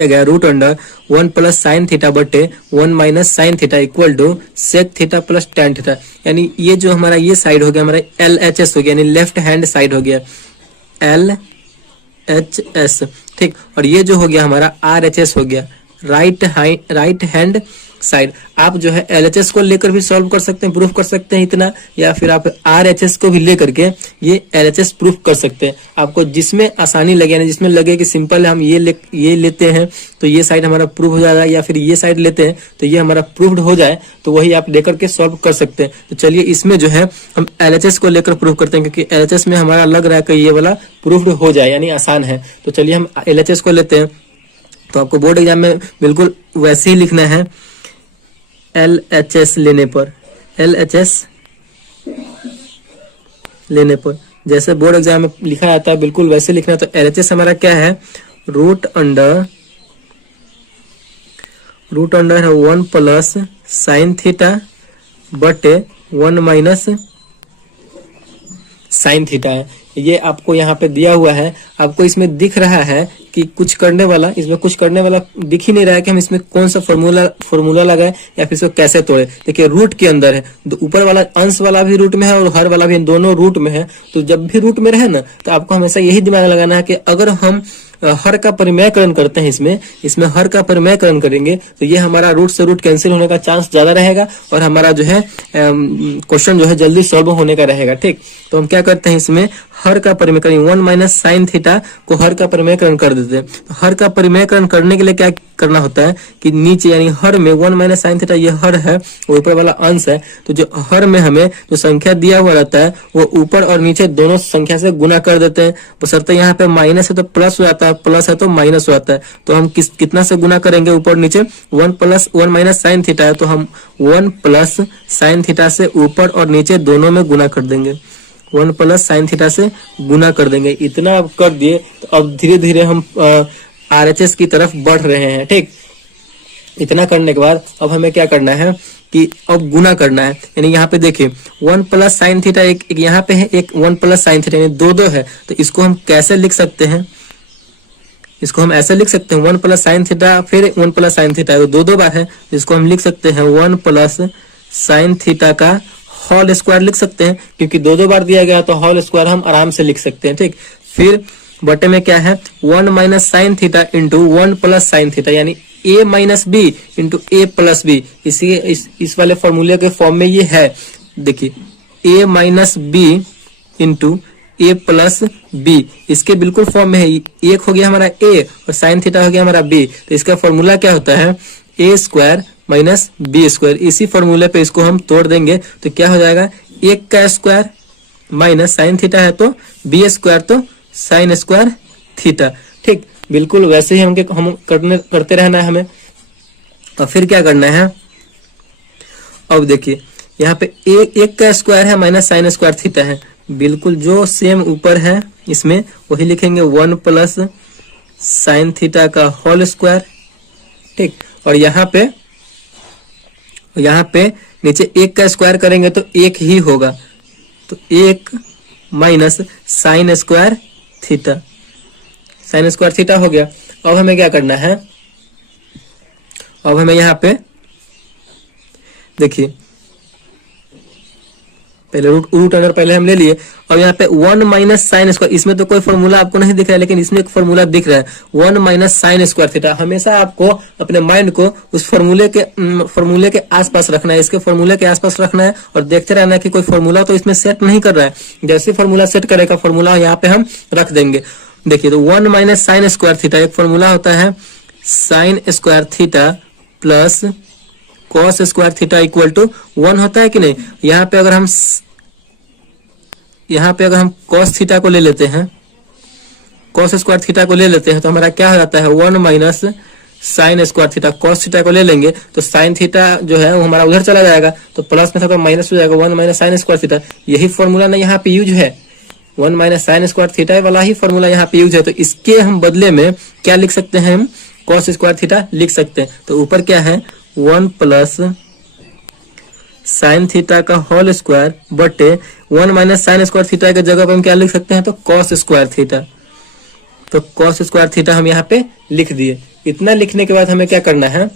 गया root under 1 plus sine theta बटे 1 minus sine theta equal to sec theta plus tan theta. यानी ये जो हमारा ये साइड हो गया हमारा LHS हो गया, यानी लेफ्ट हैंड साइड हो गया LHS, ठीक। और ये जो हो गया हमारा RHS हो गया, राइट हैंड साइड। आप जो है LHS को लेकर भी सॉल्व कर सकते हैं, प्रूफ कर सकते हैं इतना, या फिर आप RHS को भी लेकर के ये LHS प्रूफ कर सकते हैं। आपको जिसमें आसानी लगे, यानी जिसमें लगे कि सिंपल है हम ये लेते हैं तो ये साइड हमारा प्रूफ हो जाएगा, या फिर ये साइड लेते हैं तो ये हमारा प्रूफ्ड हो जाए, तो वही आप लेकर के सॉल्व कर सकते हैं। तो चलिए इसमें जो है हम LHS को लेकर प्रूफ करते हैं, क्योंकि LHS में हमारा लग रहा है कि ये वाला प्रूफ्ड हो जाए, यानी आसान है। तो चलिए हम LHS को लेते हैं। तो आपको बोर्ड एग्जाम में बिल्कुल वैसे ही लिखना है, LHS लेने पर, LHS लेने पर जैसे बोर्ड एग्जाम में लिखा जाता है बिल्कुल वैसे लिखना है। तो LHS हमारा क्या है, रूट अंडर है 1 प्लस साइन थीटा बटे 1 माइनस साइन थीटा है। ये आपको यहाँ पे दिया हुआ है, आपको इसमें दिख रहा है कि कुछ करने वाला, इसमें कुछ करने वाला दिख ही नहीं रहा है कि हम इसमें कौन सा फॉर्मूला लगाए या फिर इसको कैसे तोड़े। देखिए रूट के अंदर है, तो ऊपर वाला अंश वाला भी रूट में है और हर वाला भी, दोनों रूट में है। तो जब भी रूट में रहे ना, तो आपको हमेशा यही दिमाग लगाना है कि अगर हम हर का परिमेयकरण करते हैं, इसमें हर का परिमेयकरण करेंगे तो ये हमारा रूट से रूट कैंसिल होने का चांस ज्यादा रहेगा और हमारा जो है क्वेश्चन जो है जल्दी सॉल्व होने का रहेगा, ठीक। तो हम क्या करते हैं, इसमें हर का परिमेयकरण 1 माइनस साइन थीटा को हर का परिमेयकरण कर देते हैं। तो हर का परिमेयकरण करने के लिए क्या करना होता है कि नीचे यानी हर में 1 माइनस साइन थीटा, ये हर है, ऊपर वाला अंश है। तो जो हर में हमें जो संख्या दिया हुआ रहता है वो ऊपर और नीचे दोनों संख्या से गुना कर देते हैं। बशर्ते यहाँ पे माइनस है तो प्लस हो जाता है, प्लस है तो माइनस हो जाता है। तो हम कितना से गुना करेंगे, ऊपर नीचे 1 माइनस साइन थीटा है तो हम 1 प्लस साइन थीटा से ऊपर और नीचे दोनों में गुना कर देंगे, 1 प्लस साइन थीटा से गुना कर देंगे। इतना अब कर दिए तो अब धीरे धीरे हम RHS की तरफ बढ़ रहे हैं, ठीक। इतना करने के बाद अब हमें क्या करना है कि अब गुना करना है। यानी यहाँ पे देखिए 1 प्लस साइन थीटा एक यहाँ पे है, एक 1 प्लस साइन थीटा, यानी दो है। तो इसको हम कैसे लिख सकते हैं, इसको हम ऐसे लिख सकते हैं 1 प्लस साइन थीटा फिर 1 प्लस साइन थीटा, तो दो बार है। इसको हम लिख सकते हैं 1 प्लस साइन थीटा का होल स्क्वायर लिख सकते हैं, क्योंकि दो बार दिया गया तो होल स्क्वायर हम आराम से लिख सकते हैं, ठीक। फिर बटे में क्या है 1 minus sine theta into 1 plus sine theta, यानी a minus B into A plus B. इस वाले फॉर्मूले के फॉर्म में ये है, देखिए a minus B into A plus B, इसके बिल्कुल फॉर्म में है। एक हो गया हमारा a और साइन थीटा हो गया हमारा b, तो इसका फॉर्मूला क्या होता है a square minus B square. इसी फॉर्मूले पे इसको हम तोड़ देंगे तो क्या हो जाएगा, 1 का स्क्वायर माइनस साइन थीटा है तो बी स्क्वायर तो साइन स्क्वायर थीटा, ठीक। बिल्कुल वैसे ही हम करते रहना है हमें। और फिर क्या करना है, अब देखिए यहाँ पे 1 का स्क्वायर है माइनस साइन स्क्वायर थीटा है, बिल्कुल जो सेम ऊपर है इसमें वही लिखेंगे 1 प्लस साइन थीटा का होल स्क्वायर, ठीक। और यहाँ पे नीचे 1 का स्क्वायर करेंगे तो 1 ही होगा, तो 1 minus sine square theta, sign square theta हो गया। अब हमें क्या करना है, अब हमें यहाँ पे देखिए पहले रूट अंडर पहले हम ले लिए। और यहाँ पे 1 माइनस साइन स्क्वायर, इसमें तो कोई फॉर्मूला आपको नहीं दिख रहा है, लेकिन इसमें एक फॉर्मूला दिख रहा है 1 माइनस साइन स्क्वायर थीटा। हमेशा आपको अपने माइंड को उस फॉर्मूले के आसपास रखना है, इसके फॉर्मूले के आसपास रखना है और देखते रहना है कि कोई फॉर्मूला तो इसमें सेट नहीं कर रहा है। जैसे फॉर्मूला सेट करेगा फॉर्मूला यहाँ पे हम रख देंगे। देखिए तो 1 माइनस साइन स्क्वायर थीटा, एक फॉर्मूला होता है sine square theta plus cos square theta equal to 1 होता है कि नहीं। यहाँ पे अगर हम कॉस थीटा को ले लेते हैं, कॉस स्क्वायर थीटा को ले लेते हैं तो हमारा क्या हो जाता है 1 minus sine square theta. Cos theta को ले लेंगे तो साइन थीटा जो है वो हमारा उधर चला जाएगा, तो प्लस में था तो माइनस हो जाएगा 1 माइनस साइन स्क्वायर थीटा। यही फॉर्मूला ना यहाँ पे यूज है, 1 माइनस साइन स्क्वायर थीटा वाला ही फॉर्मूला यहाँ पे यूज है। तो इसके हम बदले में क्या लिख सकते हैं, हम कॉस स्क्वायर थीटा लिख सकते हैं। तो ऊपर क्या है 1 प्लस साइन थीटा का होल स्क्वायर बटे 1 माइनस साइन स्क्वायर थीटा की जगह पर हम क्या लिख सकते हैं, तो कॉस स्क्वायर थीटा। तो cos स्क्वायर थीटा हम यहाँ पे लिख दिए। इतना लिखने के बाद हमें क्या करना है,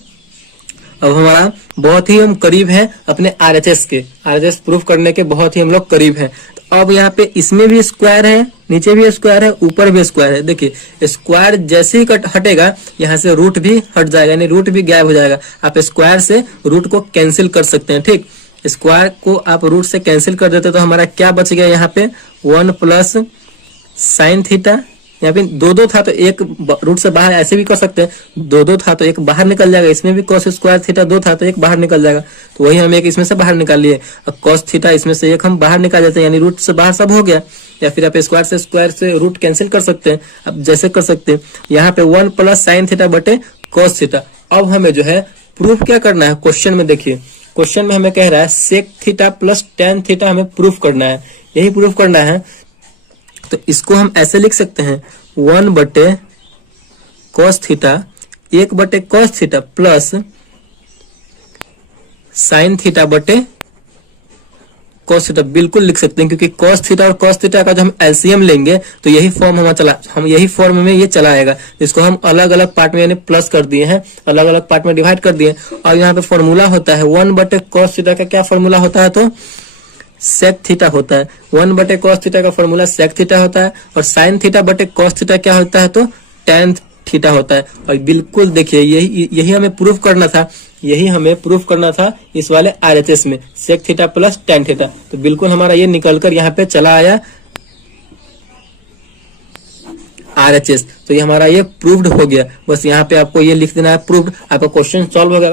अब हमारा बहुत ही हम करीब हैं अपने आरएचएस के, आरएचएस प्रूफ करने के बहुत ही हम लोग करीब हैं। तो अब यहाँ पे इसमें भी स्क्वायर है, नीचे भी स्क्वायर है, ऊपर भी स्क्वायर है। देखिए स्क्वायर जैसे ही हटेगा यहाँ से रूट भी हट जाएगा, यानी रूट भी गायब हो जाएगा। आप स्क्वायर से रूट को कैंसिल कर सकते हैं। ठीक, स्क्वायर को आप रूट से कैंसिल कर देते तो हमारा क्या बच गया यहाँ पे 1 प्लस साइन थीटा। यहाँ पे दो था तो एक रूट से बाहर ऐसे भी कर सकते हैं, दो था तो एक बाहर निकल जाएगा। इसमें भी cos स्क्वायर थीटा 2 था तो एक बाहर निकल जाएगा, तो वही हम एक इसमें से बाहर निकाल लिए। और cos थीटा इसमें से एक हम बाहर निकाल देते हैं, यानी रूट से बाहर सब हो गया। या फिर आप स्क्वायर से रूट कैंसिल कर सकते हैं, अब जैसे कर सकते हैं। यहाँ पे 1 प्लस साइन थीटा बटे cos थीटा। अब हमें जो है प्रूफ क्या करना है, क्वेश्चन में देखिए, क्वेश्चन में हमें कह रहा है sec theta plus tan theta हमें प्रूफ करना है, यही प्रूफ करना है। तो इसको हम ऐसे लिख सकते हैं 1 बटे cos थीटा, 1 बटे cos theta plus sine theta बटे cos थीटा, बिल्कुल लिख सकते हैं, क्योंकि cos थीटा और cos थीटा का जो हम एलसीएम लेंगे तो यही फॉर्म हम यही फॉर्म में ये चला आएगा। इसको हम अलग अलग पार्ट में यानी प्लस कर दिए हैं, अलग अलग पार्ट में डिवाइड कर दिए। और यहाँ पे फॉर्मूला होता है 1 बटे cos थीटा का क्या फॉर्मूला होता है, तो सेक थीटा होता है। 1 बटे cos थीटा का फॉर्मूला सेक थीटा होता है, और साइन थीटा बटे cos थीटा क्या होता है, तो tan थीटा होता है। और बिल्कुल देखिए यही हमें प्रूफ करना था, यही हमें प्रूफ करना था इस वाले आरएचएस में, sec theta plus tan theta. तो बिल्कुल हमारा ये निकलकर यहाँ पे चला आया आरएचएस। तो ये हमारा ये प्रूव्ड हो गया। बस यहाँ पे आपको ये लिख देना है प्रूव्ड, आपका क्वेश्चन सॉल्व हो गया।